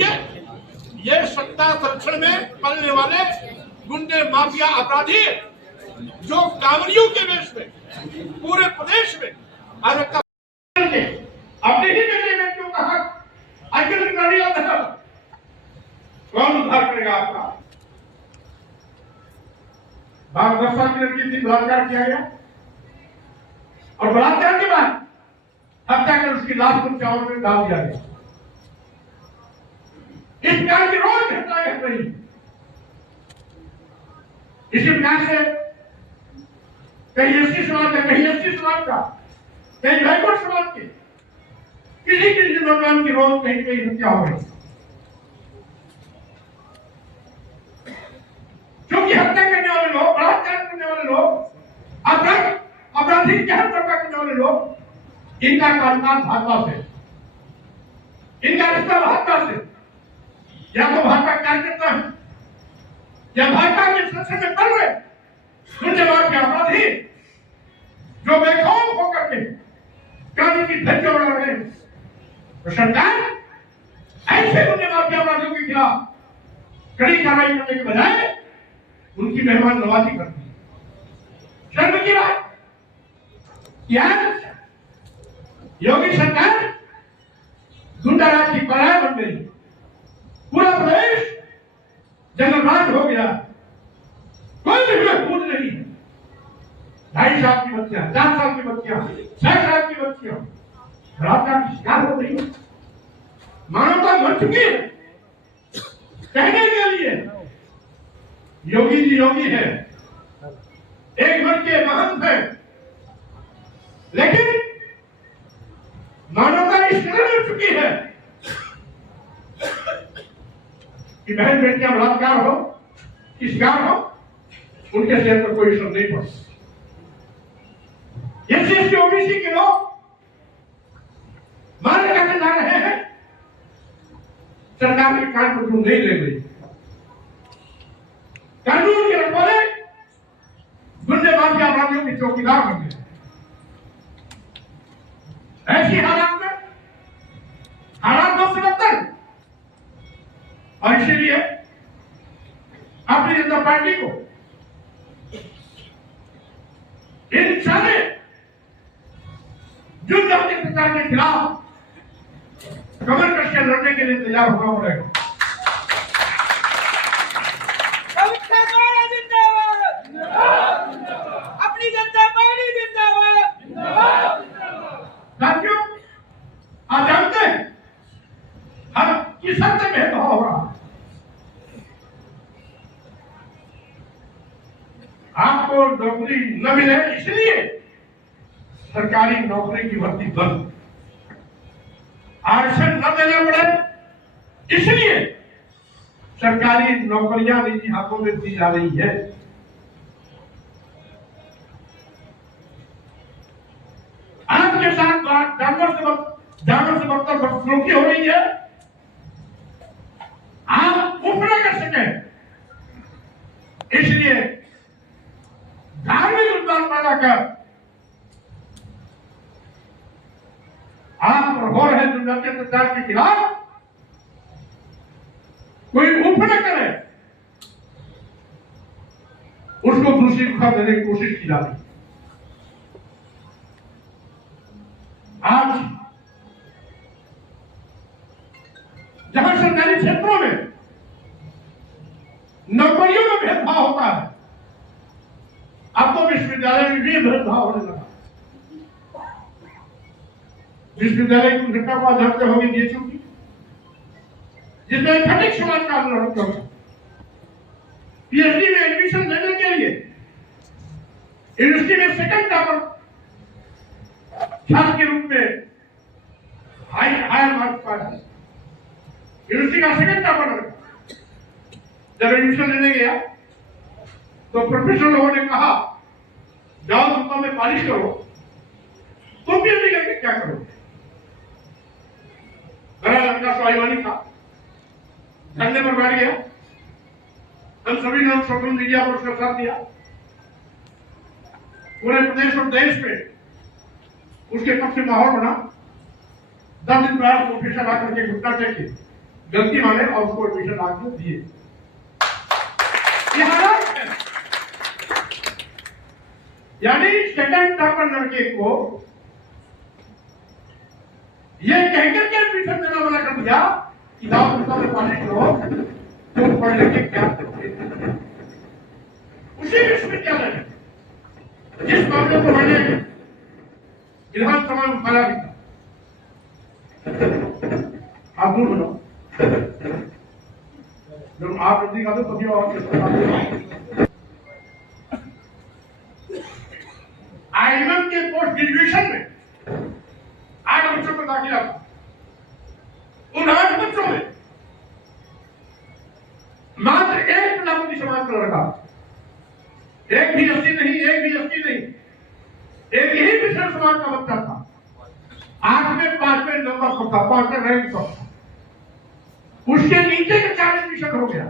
इसलिए ये सत्ता संरक्षण में पलने वाले गुंडे माफिया अपराधी जो कांवड़ियों के वेश में पूरे प्रदेश में अपने ही बेटे बेटियों का हक अखिल कौन उद्धार करेगा आपका? 10 साल की लड़की थी, बलात्कार किया गया और बलात्कार के बाद हत्या कर उसकी लाश को चावल में डाल दिया गया। इस प्रकार की रोज घटनाएं घट रही। इसी प्रकार से कहीं एसटी समाज का, कहीं एसटी समाज का, कहीं हाईकोर्ट समाज के किसी किसी नौजवान की रोज कहीं कहीं हत्या हो रही। क्योंकि हत्या करने वाले लोग, बलात्कार करने वाले लोग, अपराधी की हत्या करने वाले लोग, इनका कारोबार भाजपा से, इनका रिश्ता भाजपा से, या तो भाजपा कार्यकर्ता है या भाजपा के संसद में पड़ रहे गुंडेबाज के अपराधी जो बेखौफ होकर के क्रांति की धज्जियां उड़ा रहे हैं। तो सरकार ऐसे गुंडेबाज के अपराधियों के खिलाफ कड़ी कार्रवाई करने के बजाय उनकी मेहमान नवाजी करती है। शर्म की बात। यार योगी सरकार गुंडाराज की पराया बन गई, पूरा प्रदेश जंगलराज हो गया, कोई भी पूछ नहीं। 2.5 साल की बच्चियां, 4 साल की बच्चियां, 6 साल की बच्चियां बलात्कार की शिकार हो गई। मानवता मर चुकी है। कहने के लिए योगी जी योगी है, एक मन के महंत है, लेकिन मानवता इस कदर हो चुकी है कि बहन बेटियां बलात्कार हो, की शिकार हो, उनके सेहत पर कोई असर नहीं पड़ता। एससी ओबीसी के लोग मारने करने जा रहे हैं, सरकार के कान पर नहीं ले गई। कानून के रखवाले गुंडे माफिया अपराधियों के चौकीदार बन गए। ऐसी हालात में हालात बहुत से बदतर, और इसीलिए भारतीय जनता पार्टी को इन सारे युद्ध के प्रचार के खिलाफ कमर कस के लड़ने के लिए तैयार होना पड़ेगा। अपनी जनता पार्टी जिंदाबाद। साथियों, आप जानते हैं हम किस हद तक भेदभाव हो रहा है। आपको नौकरी न मिले इसलिए सरकारी नौकरी की भर्ती बंद, आरक्षण न देना पड़े इसलिए सरकारी नौकरियां निजी हाथों में दी जा रही है। आपके साथ जानवर से बदतर बदसलूकी हो रही है। आप उप न कर सके इसलिए धार्मिक उत्पाद पैदा कर आप हो रहे जनजातीय अत्याचार के खिलाफ कोई उप न करे, उसको दूसरी खबर देने की कोशिश की जाती है। आज जहां सरकारी क्षेत्रों में नौकरियों में भेदभाव होता है, अब तो विश्वविद्यालय में भी भेदभाव होने लगा। विश्वविद्यालय की घटना को जानते होंगे DHU की, जिसमें खटिक समाज का आंदोलन हुआ। PhD में एडमिशन लेने के लिए यूनिवर्सिटी में सेकंड टॉपर छात्र के रूप में हायर मार्क्स पाया, यूनिवर्सिटी का सेकंड टॉपर। जब एडमिशन लेने गया तो प्रोफेसर लोगों ने कहा जाओ तुम में पॉलिश करो, तुम PhD करके क्या करोगे? बड़ा लड़का स्वाभिमानी था, धरने पर बैठ गया। हम सभी ने सोशल मीडिया पर उसका साथ दिया। पूरे प्रदेश और देश में उसके पक्ष में माहौल बना। 10 दिन बाद प्रोफेसर आकर के घुटना टेके गलती माने और उसको एडमिशन आगे दिए। ये हालात है। यानी सेकंड टॉपर लड़के को ये कहकर के एडमिशन देना मना कर दिया कि दाव में पानी लो तो पढ़ लिखे क्या करते। उसी विश्वविद्यालय में जिस मामले को मैंने विधानसभा में उठाया भी था, आप दूर बनो जब आप नजदीक आते तभी और आईएमएम के पोस्ट ग्रेजुएशन में 8 बच्चों को दाखिला था। उन 8 बच्चों में मात्र एक प्रजापति समाज का लड़का, एक भी एसटी नहीं, एक भी एसटी नहीं, एक यही मिश्र समाज का बच्चा था। 8वें 5वें नंबर पर था, 5वें रैंक पर था। उसके नीचे का 4 एडमिशन हो गया,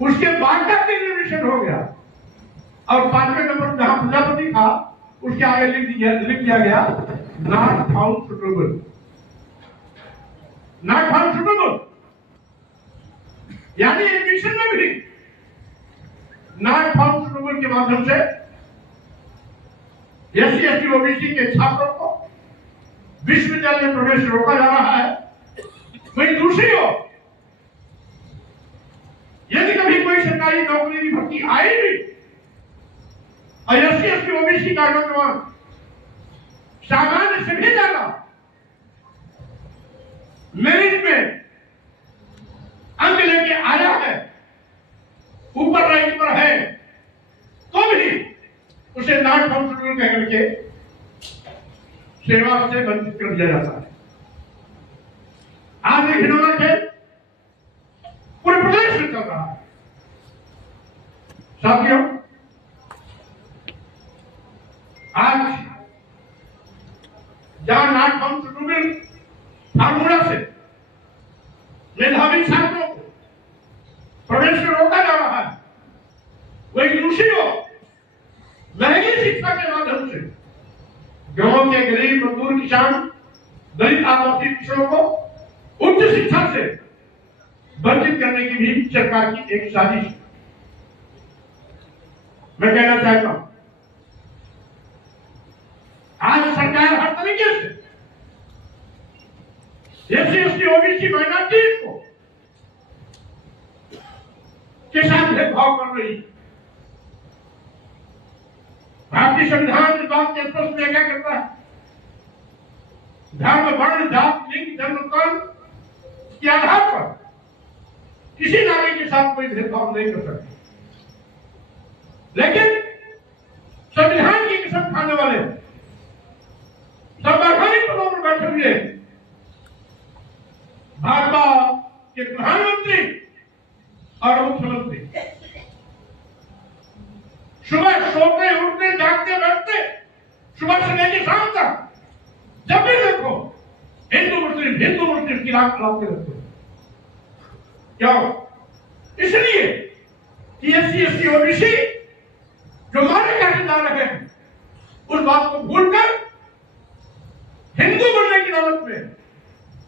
उसके बाद का 3 एडमिशन हो गया और 5वें नंबर जहां प्रजापति था उसके आगे लिख दिया गया not found suitable, not found suitable. यानी एडमिशन में भी नॉट फाउंड सुटेबल के माध्यम से एससी एसटी ओबीसी के छात्रों को विश्वविद्यालय में प्रवेश रोका जा रहा है। वहीं दूसरी ओर यदि कभी कोई सरकारी नौकरी की भर्ती आई भी और एससी एसटी ओबीसी का नौजवान सामान्य से भी ज्यादा मेरिट में अंक लेके आया है, ऊपर रैंक पर है, तो भी उसे नॉट फाउंड सुटेबल कह करके सेवा से वंचित कर दिया जाता है। आज ये घिनौना खेल पूरे प्रदेश में चल रहा है। साथियों, आज जहां नॉट फाउंड सुटेबल फार्मूला से मेधावी छात्रों को प्रवेश में रोका जा रहा है, वही दूसरी ओर महंगी शिक्षा के माध्यम से गांव के गरीब मजदूर किसान दलित आदिवासी पिछड़ों को उच्च शिक्षा से वंचित करने की भी सरकार की एक साजिश है। मैं कहना चाहता हूं, आज सरकार हर तरीके से एससी एसटी ओबीसी माइनॉरिटीज को के साथ भेदभाव कर रही है। भारतीय संविधान इस बात के स्पष्ट व्याख्या करता है, धर्म वर्ण जात लिंग जन्म कर्म के आधार पर किसी नागरिक के साथ कोई भेदभाव नहीं कर सकते। लेकिन संविधान की कसम खाने वाले संवैधानिक पदों पर बैठे हुए भाजपा के प्रधानमंत्री और मुख्यमंत्री सुबह सोते उठते जागते बैठते सुबह से लेकर शाम तक जब भी देखो हिंदू मुस्लिम की रात खिलाते रहते हैं। क्या इसलिए कि एससी एसटी ओबीसी जो मारे जाने जा रहे हैं उस बात को भूलकर हिंदू बनने की लालच में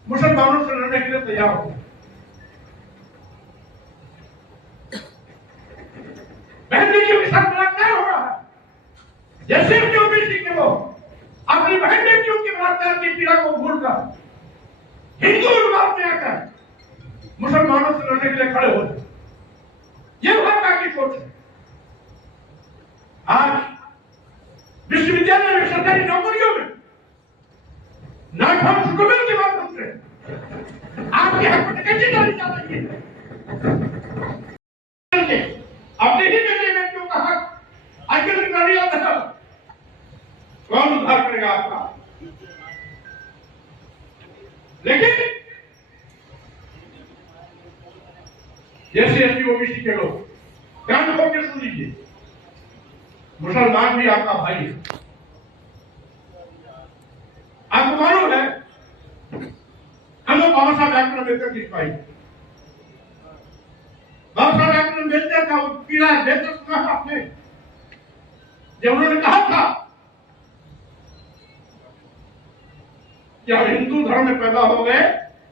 मुसलमानों से लड़ने के लिए तैयार हो। बहन बेटियों के साथ बलात्कार हो रहा है। जैसे ओबीसी के लोग अपनी बहन बेटियों के बलात्कार की पीड़ा को भूलकर हिंदू विवाद में आकर मुसलमानों से लड़ने के लिए खड़े हो जाए, यह भाजपा की सोच है। आज विश्वविद्यालय में सरकारी नौकरियों में नॉट फाउंड सुटेबल के माध्यम से आपके हक में कैसे डाली जा रही है। अपने ही बेटियों का हक आखिर कर लिया था, कौन उद्धार करेगा आपका। लेकिन जैसे एससी ओबीसी के लोग कान खोल के सुन लीजिए, मुसलमान भी आपका भाई है। आपको मालूम है हम लोग बाबा साहब डॉक्टर अम्बेडकर की सिपाही, बाबा साहब डॉक्टर अम्बेडकर का पीड़ा बेहतर सुना आपने, जब उन्होंने कहा था कि हम हिंदू धर्म में पैदा हो गए,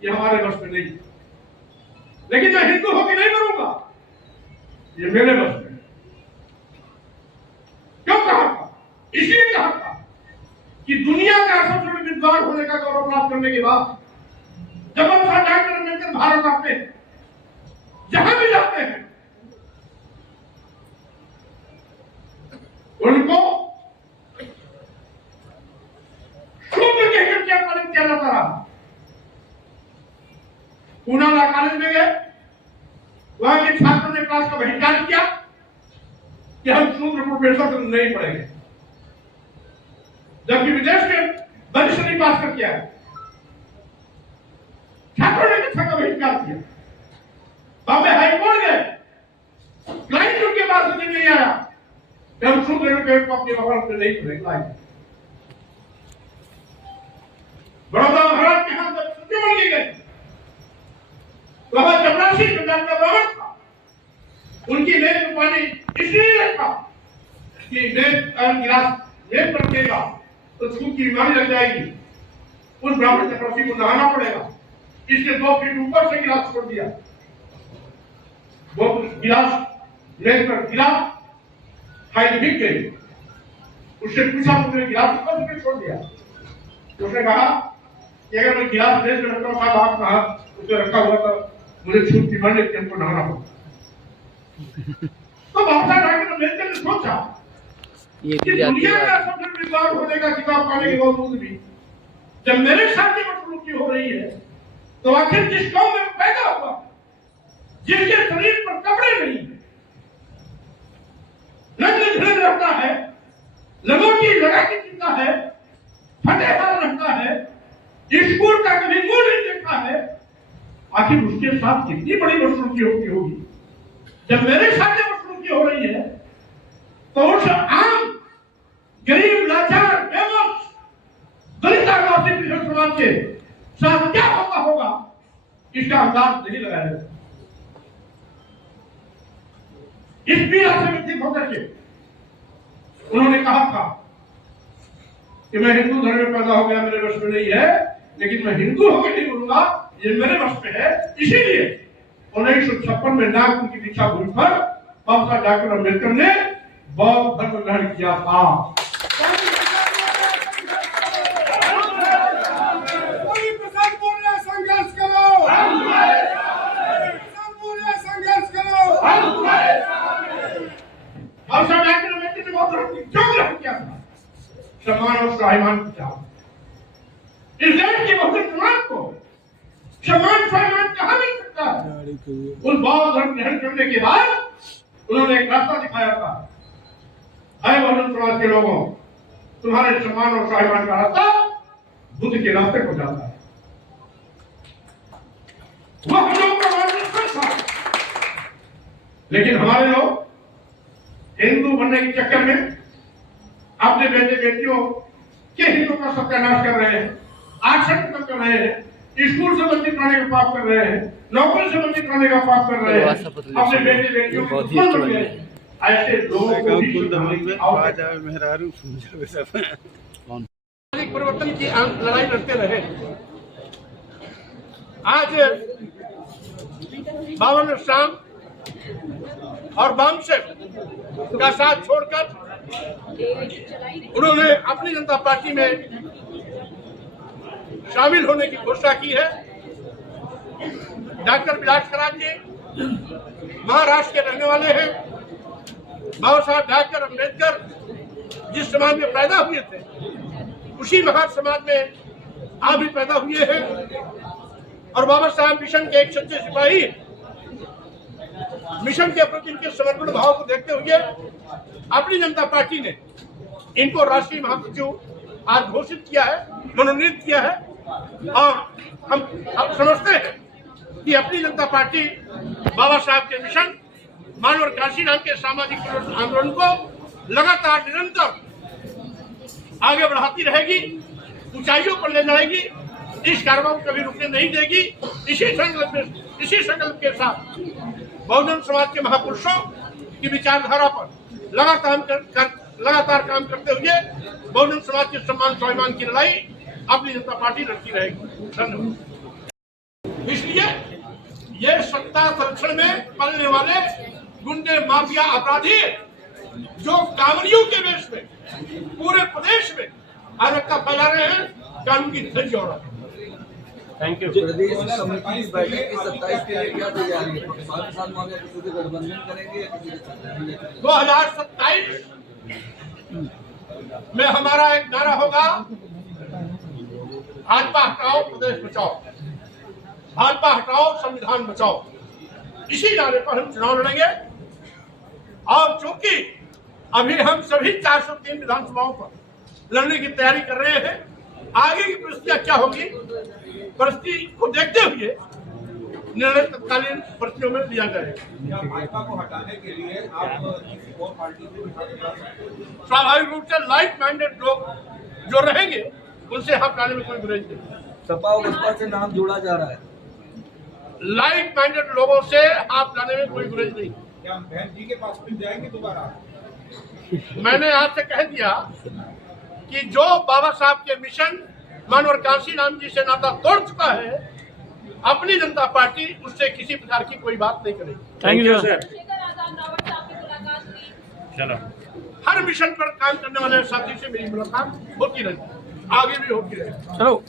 ये हमारे बस में नहीं। लेकिन मैं हिंदू होकर नहीं मरूंगा, ये मेरे बस में। क्यों कहा था? इसलिए कहा था कि दुनिया का सबसे बड़े विद्वान होने का गौरव प्राप्त करने के बाद जब हम डॉक्टर अम्बेडकर भारत आते हैं, जहां भी जाते हैं, उनको शूद्र कहकर क्या पालन किया जाता रहा। पूना कॉलेज में गए, वहां के छात्रों ने क्लास का बहिष्कार किया कि हम शूद्र प्रोफेसर नहीं पढ़ेंगे, जबकि विदेश में बरिष्ठ पास कर किया है। छात्रों ने कक्षा का बहिष्कार किया। बॉम्बे हाईकोर्ट गए, क्लाइंट उनके पास नहीं आया कि हम शूद्र को अपने वहां पे नहीं पढ़ेंगे। बड़ौदा महाराज के हाथ में छुट्टी बन गई, वहां चपरासी पंजाब का ब्राह्मण था, उनकी मेज में पानी इसलिए रखा कि गिलास मेज पर देगा तो छूत की बीमारी लग जाएगी, उस ब्राह्मण चपरासी को नहाना पड़ेगा, इसलिए 2 फीट ऊपर से गिलास छोड़ दिया। वो गिलास मेज पर गिरा, फाइल बिक गई। उससे पूछा तुमने गिलास ऊपर से छोड़ दिया? उसने कहा कि अगर मैं गिलास मेज में रखता हूँ, आप कहा उसे रखा हुआ था, मुझे छूट की मारने के हमको नहाना होगा। तो बादशाह डॉक्टर अम्बेडकर ने सोचा कि दुनिया का सबसे विद्वान होने का किताब पाने के बावजूद भी जब मेरे साथ ये बदसलूकी हो रही है, तो आखिर जिस कौम में पैदा हुआ, जिसके शरीर पर कपड़े नहीं है, नग्न झुलग रहता है, लंगोटी लगा के जीता है, फतेहार रहता है, स्कूल का कभी मुंह नहीं देखा है, आखिर उसके साथ कितनी बड़ी बदसलूकी होगी। जब मेरे साथ बदसलूकी हो रही है, तो उस आम गरीब लाचार बेबस दलित आदिवासी पिछड़ समाज के साथ क्या होगा इसका अंदाज नहीं लगाया जाता। इस पीड़ा से व्यक्ति होकर के उन्होंने कहा था कि मैं हिंदू धर्म में पैदा हो गया, मेरे वश में नहीं है, लेकिन मैं हिंदू होकर नहीं बोलूंगा, ये मेरे वश में है। इसीलिए 1956 में नागपुर की दीक्षा भूमि पर बाबा डॉक्टर अम्बेडकर ने बौद्ध धर्म ग्रहण किया था। संघर्ष करो, संघर्ष करो। बाबा डॉक्टर अम्बेडकर ने बौद्ध धर्म क्यों ग्रहण किया था? सम्मान और स्वाभिमान की चाह। इस देश के बहुजन समाज को सम्मान स्वाभिमान कहाँ मिल सकता है? उस बौद्ध धर्म ग्रहण करने के बाद उन्होंने एक रास्ता दिखाया था, अरे बहुजन समाज के लोगों, तुम्हारे सम्मान और स्वाभिमान का रास्ता बुद्ध के रास्ते को जाता है। वह हम लोगों का मार्गदर्शन था, लेकिन हमारे लोग हिंदू बनने के चक्कर में अपने बेटे बेटियों के हितों का सत्यानाश कर रहे हैं, आरक्षण खत्म कर रहे हैं, स्कूल से वंचित कराने का पाप कर रहे हैं, नौकरी से वंचित कराने का पाप कर रहे हैं, अपने बेटे बेटियों को दुश्मन बन गए। ऐसे लोगों को सामाजिक परिवर्तन की लड़ाई लड़ते रहे। आज बावन शाम और बामसेफ का साथ छोड़कर उन्होंने अपनी जनता पार्टी में शामिल होने की घोषणा की है। डॉक्टर विलास कराज जी महाराष्ट्र के रहने वाले हैं। बाबा साहब डॉक्टर अम्बेडकर जिस समाज में पैदा हुए थे, उसी महान समाज में आप भी पैदा हुए हैं, और बाबा साहब मिशन के एक सच्चे सिपाही। मिशन के प्रति इनके समर्पण भाव को देखते हुए अपनी जनता पार्टी ने इनको राष्ट्रीय महासचिव आज घोषित किया है, मनोनीत किया है। और हम अब समझते हैं कि अपनी जनता पार्टी बाबा साहब के मिशन मानव काशीराम के सामाजिक आंदोलन को लगातार निरंतर आगे बढ़ाती रहेगी, ऊंचाइयों पर ले जाएगी, इस कार्रवाई को कभी रुकने नहीं देगी। इसी संकल्प के साथ बहुजन समाज के महापुरुषों की विचारधारा पर लगातार काम करते हुए बहुजन समाज के सम्मान स्वाभिमान की लड़ाई अपनी जनता पार्टी लड़ती रहेगी। धन्यवाद। इसलिए ये सत्ता संरक्षण में पलने वाले गुंडे माफिया अपराधी जो कांवड़ियों के वेश में पूरे प्रदेश में अराजकता फैला रहे हैं, कानून की धज्जी उड़ा रहे हैं। Thank you. प्रदेश कमेटी की बैठक की 27 के लिए क्या तैयारी है? पाकिस्तान के साथ मांगे किसी से गठबंधन करेंगे या किसी के साथ? 2027 में हमारा एक नारा होगा, भाजपा हटाओ प्रदेश बचाओ, भाजपा हटाओ संविधान बचाओ। इसी नारे पर हम चुनाव लड़ेंगे। और चूंकि अभी हम सभी 403 विधानसभाओं पर लड़ने की तैयारी कर रहे हैं, आगे की परिस्थितियां क्या होगी, परिस्थिति को देखते हुए निर्णय तत्कालीन परिस्थितियों में लिया जाएगा। भाजपा को हटाने के लिए आप किसी और पार्टी से स्वाभाविक रूप से लाइक माइंडेड लोग जो रहेंगे उनसे हटाने में कोई गुरेज नहीं। सपा और बसपा से नाम जोड़ा जा रहा है। लाइक माइंडेड लोगों से हाथ लाने में कोई गुरेज नहीं। क्या हम बहन जी के पास फिर जाएंगे दोबारा? मैंने आपसे कह दिया कि जो बाबा साहब के मिशन मानवर कांसी राम जी से नाता तोड़ चुका है, अपनी जनता पार्टी उससे किसी प्रकार की कोई बात नहीं करेगी। Thank you sir. चलो, हर मिशन पर काम करने वाले साथी से मेरी मुलाकात होती रहेगी, आगे भी होती रहेगी। चलो।